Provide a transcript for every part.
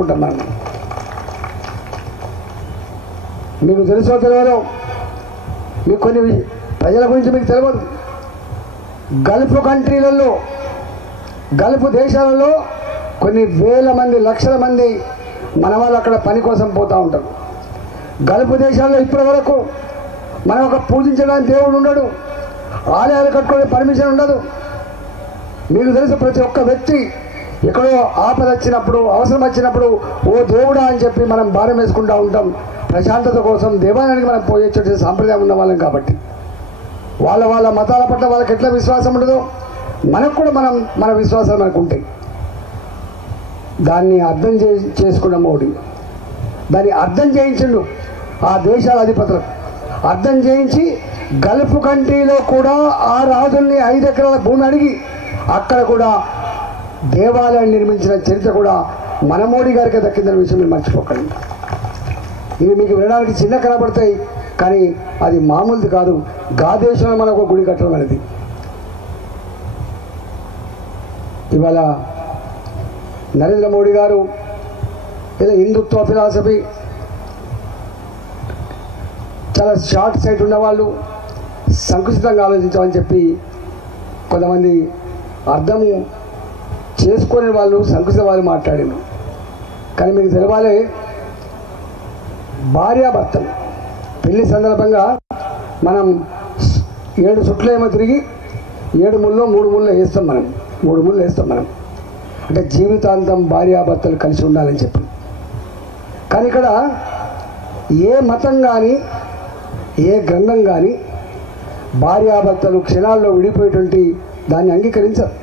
మనం మీకు తెలుసో తెలియదో మీకు కొన్ని ప్రజల గురించి మీకు తెలియదు. గల్ఫ్ కంట్రీలలో గల్ఫ్ దేశాలలో కొన్ని వేల మంది లక్షల మంది మన వాళ్ళు అక్కడ పని కోసం పోతూ ఉంటారు. గల్ఫ్ దేశాల్లో ఇప్పటి వరకు మనం ఒక పూజించడానికి దేవుడు ఉండడు, ఆలయాలు కట్టుకోవడానికి పర్మిషన్ ఉండదు. మీకు తెలుసు ప్రతి ఒక్క వ్యక్తి ఎక్కడో ఆపద వచ్చినప్పుడు అవసరం వచ్చినప్పుడు ఓ దేవుడా అని చెప్పి మనం భారం వేసుకుంటూ ఉంటాం. ప్రశాంతత కోసం దేవాలయానికి మనం పోయే సాంప్రదాయం ఉన్న వాళ్ళం కాబట్టి వాళ్ళ వాళ్ళ మతాల పట్ల వాళ్ళకి ఎట్లా విశ్వాసం ఉండదో మనకు కూడా మన విశ్వాసాలు మనకు ఉంటాయి. దాన్ని అర్థం చేసుకున్న మోడీ దాన్ని అర్థం చేయించిండు. ఆ దేశాల అధిపతులు అర్థం చేయించి గల్ఫ్ కంట్రీలో కూడా ఆ రాజుల్ని 5 ఎకరాల భూమి అడిగి అక్కడ కూడా దేవాలయాన్ని నిర్మించిన చరిత్ర కూడా మన మోడీ గారికి దక్కిందన్న విషయం మీరు మర్చిపోకండి. ఇవి మీకు వినడానికి చిన్న కనబడతాయి, కానీ అది మామూలుది కాదు. గా దేశంలో మనకు ఒక గుడి కట్టడం అనేది. ఇవాళ నరేంద్ర మోడీ గారు ఏదో హిందుత్వ ఫిలాసఫీ చాలా షార్ట్ సైట్ ఉన్నవాళ్ళు, సంకుచితంగా ఆలోచించాలని చెప్పి కొంతమంది అర్థము చేసుకునే వాళ్ళు సంకుచిత వాళ్ళు మాట్లాడారు. కానీ మీకు తెలవాలి, భార్యాభర్తలు పెళ్లి సందర్భంగా మనం 7 చుట్లు ఏమో తిరిగి 7 ముళ్ళు 3 ముళ్ళు వేస్తాం. మనం 3 ముళ్ళు వేస్తాం. మనం అంటే జీవితాంతం భార్యాభర్తలు కలిసి ఉండాలని చెప్పి. కానీ ఇక్కడ ఏ మతం కానీ ఏ గ్రంథం కానీ భార్యాభర్తలు క్షణాల్లో విడిపోయేటువంటి దాన్ని అంగీకరించరు.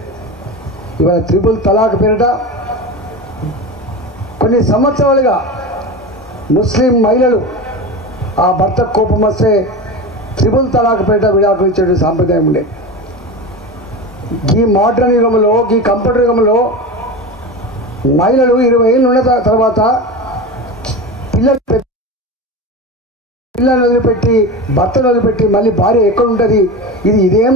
ఇవాళ త్రిపుల్ తలాక్ పేరిట కొన్ని సంవత్సరాలుగా ముస్లిం మహిళలు ఆ భర్త కోపం వస్తే త్రిపుల్ తలాక్ పేరిట విడాకులు ఇచ్చే సాంప్రదాయం ఉండే. ఈ మోడర్న్ యుగంలో ఈ కంప్యూటర్ యుగంలో మహిళలు 20 ఏళ్ళు ఉన్న తర్వాత పిల్లలు వదిలిపెట్టి భర్తను వదిలిపెట్టి మళ్ళీ భార్య ఎక్కడ ఉంటుంది, ఇదేం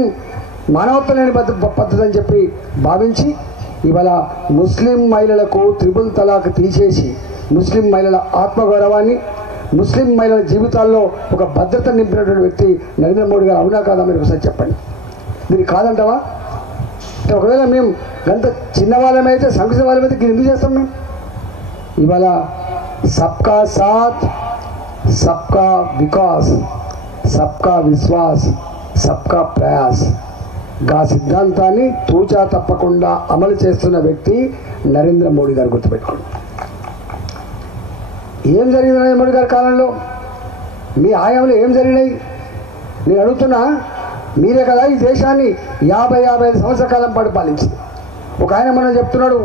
మానవత్వం లేని పద్ధతి అని చెప్పి భావించి ఇవాళ ముస్లిం మహిళలకు త్రిపుల్ తలాక్ తీసేసి ముస్లిం మహిళల ఆత్మగౌరవాన్ని ముస్లిం మహిళల జీవితాల్లో ఒక భద్రత నింపినటువంటి వ్యక్తి నరేంద్ర మోడీ గారు. అవునా కాదా మీరు ఒకసారి చెప్పండి. మీరు కాదంటావా? అంటే ఒకవేళ మేము గంత చిన్నవాళ్ళమైతే సంకుచిత వాళ్ళమైతే ఎందుకు చేస్తాం మేము? ఇవాళ సబ్కా సాత్ సబ్కా వికాస్ సబ్కా విశ్వాస్ సబ్కా ప్రయాస్ గా సిద్ధాంతాన్ని తూచా తప్పకుండా అమలు చేస్తున్న వ్యక్తి నరేంద్ర మోడీ గారు. గుర్తుపెట్టుకోండి. ఏం జరిగింది నరేంద్ర మోడీ గారి కాలంలో? మీ హయాంలో ఏం జరిగినాయి నేను అడుగుతున్నా. మీరే కదా ఈ దేశాన్ని 50-55 సంవత్సరాల కాలం పాటు పాలించింది. ఒక ఆయన మనం చెప్తున్నాడు,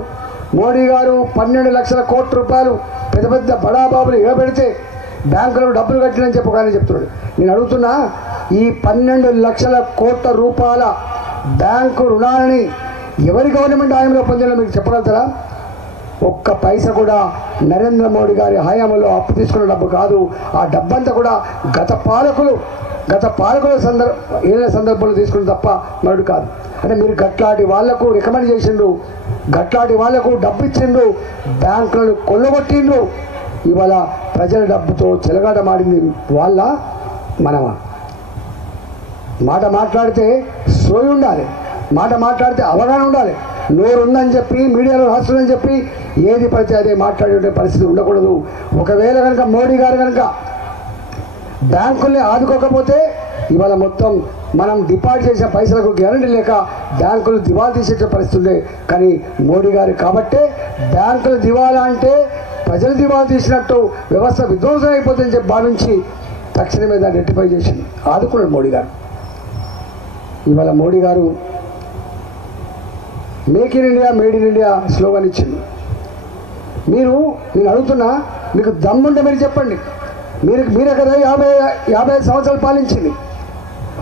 మోడీ గారు 12 లక్షల కోట్ల రూపాయలు పెద్ద పెద్ద బడాబాబులు ఇవ్వబెడితే బ్యాంకులకు డబ్బులు కట్టినని చెప్పి ఒక ఆయన చెప్తున్నాడు. నేను అడుగుతున్నా, ఈ 12 లక్షల కోట్ల రూపాయల బ్యాంకు రుణాలని ఎవరి గవర్నమెంట్ హయాంలో పొందినా మీకు చెప్పగలుగుతారా? ఒక్క పైసా కూడా నరేంద్ర మోడీ గారి హయాంలో అప్పు తీసుకున్న డబ్బు కాదు. ఆ డబ్బంతా కూడా గత పాలకుల ఏదైనా సందర్భంలో తీసుకున్న తప్ప మరొకటి కాదు. అంటే మీరు గట్లాంటి వాళ్లకు రికమెండ్ చేసిండ్రు, గట్లాంటి వాళ్లకు డబ్బు ఇచ్చిండ్రు, బ్యాంకులను కొల్లగొట్టిండ్రు. ఇవాళ ప్రజల డబ్బుతో చెలగాట మాడింది వాళ్ళ మనమా? మాట మాట్లాడితే సోయి ఉండాలి, మాట మాట్లాడితే అవగాహన ఉండాలి. నోరు ఉందని చెప్పి మీడియాలో రాస్తుందని చెప్పి ఏది పడితే అదే మాట్లాడే పరిస్థితి ఉండకూడదు. ఒకవేళ కనుక మోడీ గారు కనుక బ్యాంకుల్ని ఆదుకోకపోతే ఇవాళ మొత్తం మనం డిపాజిట్ చేసిన పైసలకు గ్యారంటీ లేక బ్యాంకులు దివాలా తీసే పరిస్థితి ఉండే. కానీ మోడీ గారు కాబట్టే బ్యాంకులు దివాలా అంటే ప్రజలు దివాలా తీసినట్టు వ్యవస్థ విధ్వంసం అయిపోతుందని చెప్పి భావించి తక్షణమే దాన్ని రెక్టిఫై చేసింది, ఆదుకున్నాడు మోడీ గారు. ఇవాళ మోడీ గారు make in India made in India slogan ఇచ్చింది. నేను అడుగుతున్నా, మీకు దమ్ముంటే మీరు చెప్పండి. మీరే కదా 55 సంవత్సరాలు పాలించింది.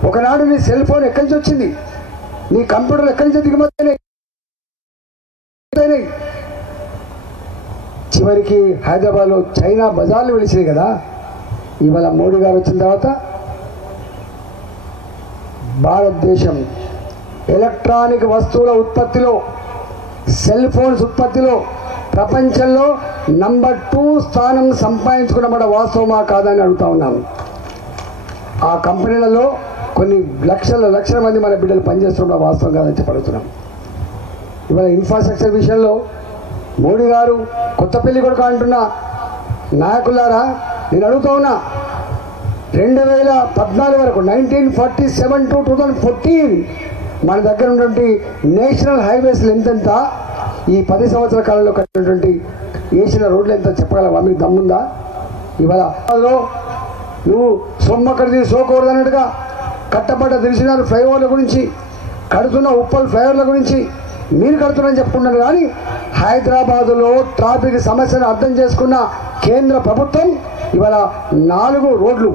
ఒకనాడు నీ సెల్ ఫోన్ ఎక్కడి నుంచి వచ్చింది, నీ కంప్యూటర్లు ఎక్కడి నుంచి దిగుమతి, చివరికి హైదరాబాద్లో చైనా బజార్లు వెలిసినాయి కదా. ఇవాళ మోడీ గారు వచ్చిన తర్వాత భారతదేశం ఎలక్ట్రానిక్ వస్తువుల ఉత్పత్తిలో, సెల్ ఫోన్స్ ఉత్పత్తిలో ప్రపంచంలో నంబర్ 2 స్థానం సంపాదించుకున్నమాట వాస్తవమా కాదని అడుగుతా ఉన్నాము. ఆ కంపెనీలలో కొన్ని లక్షల మంది మన బిడ్డలు పనిచేస్తున్న వాస్తవం కాదని చెప్పడుతున్నాం. ఇవాళ ఇన్ఫ్రాస్ట్రక్చర్ విషయంలో మోడీ గారు కొత్త పెళ్లి కొడుకు అంటున్న నాయకులారా నేను అడుగుతా ఉన్నా, 2014 వరకు 1947 to 2014 మన దగ్గర ఉన్నటువంటి నేషనల్ హైవేస్ ఎంతెంత, ఈ 10 సంవత్సరాల కాలంలో కట్టినటువంటి వేసిన రోడ్లు ఎంత చెప్పగలవా? మీకు దమ్ముందా? ఇవాళ నువ్వు సొమ్మక్కడిది సోకూడదన్నట్టుగా కట్టబడ్డ దిల్సుఖ్నగర్ ఫ్లైఓవర్ల గురించి, కడుతున్న ఉప్పల్ ఫ్లైఓవర్ల గురించి మీరు కడుతున్నారని చెప్పుకున్నారు. కానీ హైదరాబాదులో ట్రాఫిక్ సమస్యను అర్థం చేసుకున్న కేంద్ర ప్రభుత్వం ఇవాళ 4 రోడ్లు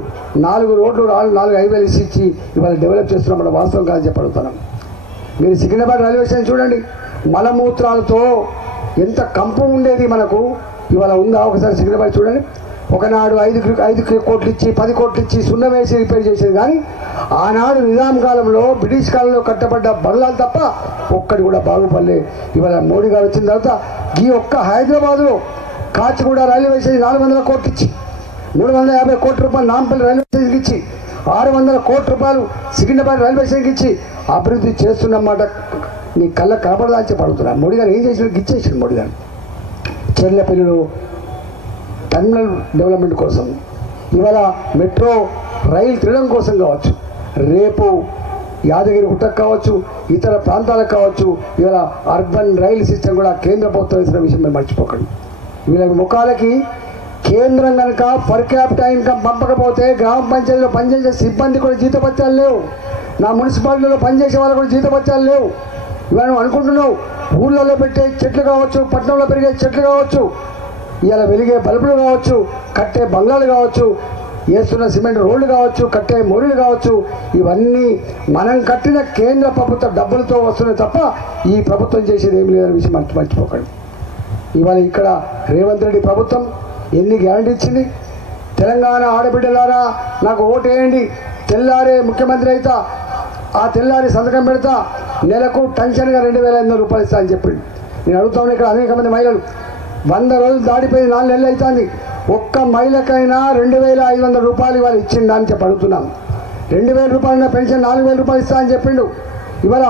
4 హైవేలు ఇచ్చి ఇవాళ డెవలప్ చేస్తున్నప్పుడు వాస్తవం కాదని చెప్పడుతున్నాం. మీరు సికింద్రాబాద్ రైల్వే స్టేషన్ చూడండి, మలమూత్రాలతో ఎంత కంపు ఉండేది మనకు, ఇవాళ ఉందా? ఒకసారి సికింద్రాబాద్ చూడండి. ఒకనాడు 5 కోట్లు ఇచ్చి 10 కోట్లు ఇచ్చి సున్నం వేసి రిపేర్ చేసేది. కానీ ఆనాడు నిజాం కాలంలో బ్రిటిష్ కాలంలో కట్టబడ్డ బంగ్లాలు తప్ప ఒక్కటి కూడా బాగుపడలే. ఇవాళ మోడీ గారు వచ్చిన తర్వాత ఈ ఒక్క హైదరాబాదులో కాచిగూడ రైల్వే స్టేషన్ 400 కోట్లు ఇచ్చి, 350 కోట్ల రూపాయలు నాంపల్లి రైల్వే స్టేషన్కి ఇచ్చి, 600 కోట్ల రూపాయలు సికింద్రాబాద్ రైల్వే స్టేషన్కి ఇచ్చి అభివృద్ధి చేస్తున్నమాట. నీ కళ్ళ కనపడదా అని చెప్పి అడుగుతున్నా. మోడీ గారు ఏం చేసిన? గిచ్చేసాడు మోడీ గారు. చెర్లపల్లిలో టర్మినల్ డెవలప్మెంట్ కోసం, ఇవాళ మెట్రో రైలు తిరగడం కోసం కావచ్చు, రేపు యాదగిరి గుట్టకు కావచ్చు, ఇతర ప్రాంతాలకు కావచ్చు, ఇవాళ అర్బన్ రైలు సిస్టమ్ కూడా కేంద్ర ప్రభుత్వం వేసిన విషయం మీరు మర్చిపోకండి. వీళ్ళ ముఖాలకి కేంద్రం కనుక పర్ క్యాపిటల్ ఇన్కమ్ పంపకపోతే గ్రామ పంచాయతీలో పనిచేసే సిబ్బంది కూడా జీతభత్యాలు లేవు, నా మున్సిపాలిటీలో పనిచేసే వాళ్ళకు కూడా జీతభత్యాలు లేవు. ఇవాళ నువ్వు అనుకుంటున్నావు ఊళ్ళలో పెట్టే చెట్లు కావచ్చు, పట్టణంలో పెరిగే చెట్లు కావచ్చు, ఇవాళ వెలిగే బల్బులు కావచ్చు, కట్టే బంగ్లాలు కావచ్చు, వేస్తున్న సిమెంట్ రోడ్లు కావచ్చు, కట్టే మొరులు కావచ్చు, ఇవన్నీ మనం కట్టిన కేంద్ర ప్రభుత్వ డబ్బులతో వస్తున్నాయి తప్ప ఈ ప్రభుత్వం చేసేది ఏమి లేదనే విషయం మర్చిపోకండి. ఇవాళ ఇక్కడ రేవంత్ రెడ్డి ప్రభుత్వం ఎన్ని గ్యారంటీ ఇచ్చింది? తెలంగాణ ఆడబిడ్డలారా నాకు ఓటు వేయండి, తెల్లారే ముఖ్యమంత్రి అవుతా, ఆ తెల్లారి సంతకం పెడతా, నెలకు టెన్షన్గా 2,500 రూపాయలు ఇస్తా అని చెప్పింది. నేను అడుగుతా ఉన్నా, ఇక్కడ అనేక మంది మహిళలు 100 రోజులు దాటిపోయి 4 నెలలు అవుతుంది, ఒక్క మహిళకైనా 2,500 రూపాయలు ఇవాళ ఇచ్చిండా అని చెప్పి అడుగుతున్నాం. 2,000 రూపాయల పెన్షన్ 4,000 రూపాయలు ఇస్తా అని చెప్పిండు. ఇవాళ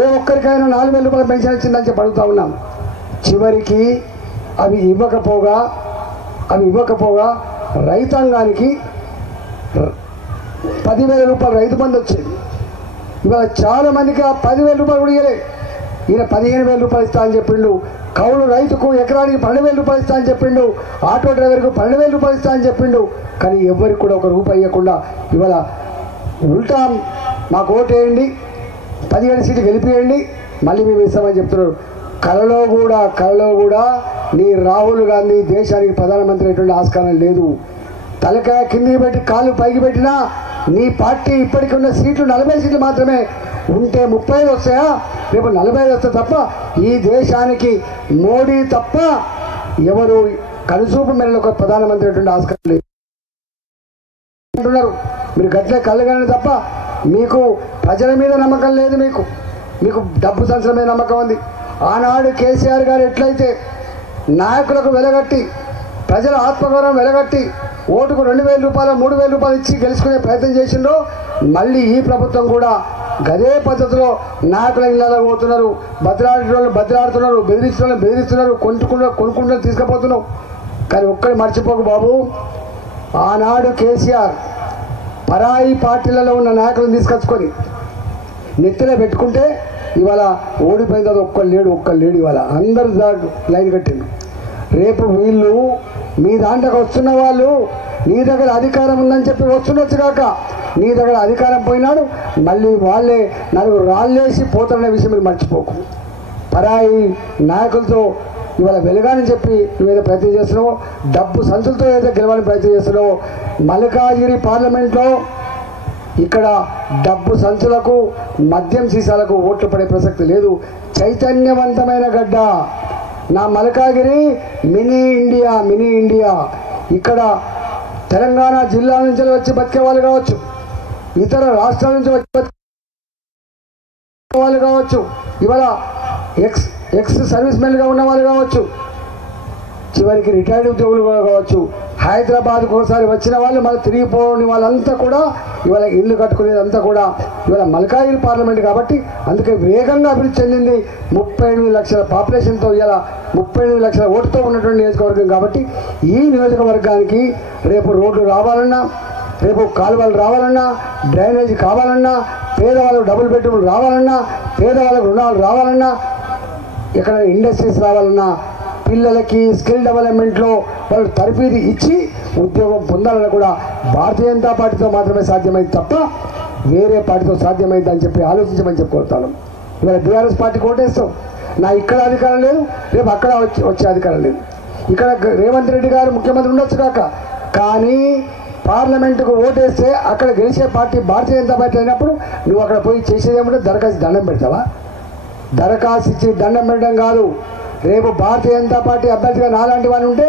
ఏ ఒక్కరికైనా 4,000 రూపాయల పెన్షన్ ఇచ్చిందని చెప్పి అడుగుతా ఉన్నాం. చివరికి అవి ఇవ్వకపోగా రైతాంగానికి 10,000 రూపాయలు రైతు బంధు వచ్చేది. ఇవాళ చాలా మందికి 10,000 రూపాయలు కూడా ఇవ్వలే. ఈయన 15,000 రూపాయలు ఇస్తా అని చెప్పిండు. కౌలు రైతుకు ఎకరానికి 12,000 రూపాయలు ఇస్తా అని చెప్పిండు. ఆటో డ్రైవర్కు 12,000 రూపాయలు ఇస్తా అని చెప్పిండు. కానీ ఎవరికి కూడా 1 రూపాయి ఇవ్వకుండా ఇవాళ ఉల్టా మాకు ఓటు వేయండి, 17 సీట్లు గెలిపియండి, మళ్ళీ మేము ఇస్తామని చెప్తున్నారు. కలలో కూడా నీ రాహుల్ గాంధీ దేశానికి ప్రధానమంత్రి అయ్యేటువంటి ఆస్కారం లేదు. తలకాయ కిందికి పెట్టి కాళ్ళు పైకి పెట్టినా నీ పార్టీ ఇప్పటికి ఉన్న సీట్లు 40 సీట్లు మాత్రమే ఉంటే 35 వస్తాయా? రేపు 45 వస్తాయి తప్ప ఈ దేశానికి మోడీ తప్ప ఎవరు కనుసూపు మేరలో ఒక ప్రధానమంత్రి అయ్యేటువంటి ఆస్కారం లేదు అంటున్నారు. మీరు గట్లే కళ్ళగానే తప్ప మీకు ప్రజల మీద నమ్మకం లేదు, మీకు డబ్బు సంస్థల మీద నమ్మకం ఉంది. ఆనాడు కేసీఆర్ గారు ఎట్లయితే నాయకులకు వెలగట్టి, ప్రజల ఆత్మగౌరవం వెలగట్టి ఓటుకు 2,000 రూపాయలు 3,000 రూపాయలు ఇచ్చి గెలుచుకునే ప్రయత్నం చేసిండో, మళ్ళీ ఈ ప్రభుత్వం కూడా గదే పద్ధతిలో నాయకుల ఇళ్ళలో పోతున్నారు, బదిలాడుతున్నారు, బెదిరిస్తున్నారు, కొనుక్కుంటున్నారు, తీసుకుపోతున్నావు. కానీ ఒక్కడి మర్చిపోకు బాబు, ఆనాడు కేసీఆర్ పరాయి పార్టీలలో ఉన్న నాయకులను తీసుకొచ్చుకొని నెత్తిలో పెట్టుకుంటే ఇవాళ ఓడిపోయిన తర్వాత ఒక్కళ్ళు లేడు. ఇవాళ అందరు లైన్ కట్టిండు. రేపు వీళ్ళు మీ దాంట్లోకి వస్తున్న వాళ్ళు నీ దగ్గర అధికారం ఉందని చెప్పి వస్తుండొచ్చు కాక, నీ దగ్గర అధికారం పోయినాడు మళ్ళీ వాళ్ళే 4 రాళ్ళేసి పోతున్న విషయం మీరు మర్చిపోకు. పరాయి నాయకులతో ఇవాళ వెలగాలని చెప్పి నువ్వేదో ప్రయత్నం చేస్తున్నావు, డబ్బు సంచులతో ఏదో గెలవాలని ప్రయత్నం చేస్తున్నావు. మల్కాజిగిరి పార్లమెంట్లో ఇక్కడ డబ్బు సంచులకు మద్యం సీసాలకు ఓట్లు పడే ప్రసక్తి లేదు. చైతన్యవంతమైన గడ్డ నా మల్కాగిరి, మినీ ఇండియా. ఇక్కడ తెలంగాణ జిల్లా నుంచి వచ్చి బతికే వాళ్ళు కావచ్చు, ఇతర రాష్ట్రాల నుంచి వచ్చి బతికే వాళ్ళు కావచ్చు, ఇవాళ ఎక్స్ సర్వీస్ మెన్గా ఉన్న వాళ్ళు కావచ్చు, చివరికి రిటైర్డ్ ఉద్యోగులు కూడా కావచ్చు, హైదరాబాద్కు ఒకసారి వచ్చిన వాళ్ళు మళ్ళీ తిరిగిపోని వాళ్ళంతా కూడా ఇవాళ ఇల్లు కట్టుకునేదంతా కూడా ఇవాళ మల్కాజిగిరి పార్లమెంట్ కాబట్టి అందుకే వేగంగా అభివృద్ధి చెందింది. 38 లక్షల పాపులేషన్తో ఇవాళ 38 లక్షల ఓటుతో ఉన్నటువంటి నియోజకవర్గం కాబట్టి ఈ నియోజకవర్గానికి రేపు రోడ్లు రావాలన్నా, రేపు కాలువలు రావాలన్నా, డ్రైనేజ్ కావాలన్నా, పేదవాళ్ళకు డబుల్ బెడ్రూమ్లు రావాలన్నా, పేదవాళ్ళకు రుణాలు రావాలన్నా, ఎక్కడ ఇండస్ట్రీస్ రావాలన్నా, పిల్లలకి స్కిల్ డెవలప్మెంట్లో వాళ్ళు తరఫీదు ఇచ్చి ఉద్యోగం పొందాలని కూడా భారతీయ జనతా పార్టీతో మాత్రమే సాధ్యమైంది తప్ప వేరే పార్టీతో సాధ్యమైంది అని చెప్పి ఆలోచించమని చెప్పి కోరుతాను. ఇవాళ బీఆర్ఎస్ పార్టీకి ఓటేస్తాం, నా ఇక్కడ అధికారం లేదు, రేపు అక్కడ వచ్చే అధికారం లేదు. ఇక్కడ రేవంత్ రెడ్డి గారు ముఖ్యమంత్రి ఉండొచ్చు కాక, కానీ పార్లమెంటుకు ఓటేస్తే అక్కడ గెలిచే పార్టీ భారతీయ జనతా పార్టీ అయినప్పుడు నువ్వు అక్కడ పోయి చేసేదేమంటే దరఖాస్తు దండం పెడతావా? దరఖాస్తు ఇచ్చి దండం పెట్టడం కాదు. రేపు భారతీయ జనతా పార్టీ అభ్యర్థిగా నాలాంటి వాడిని ఉంటే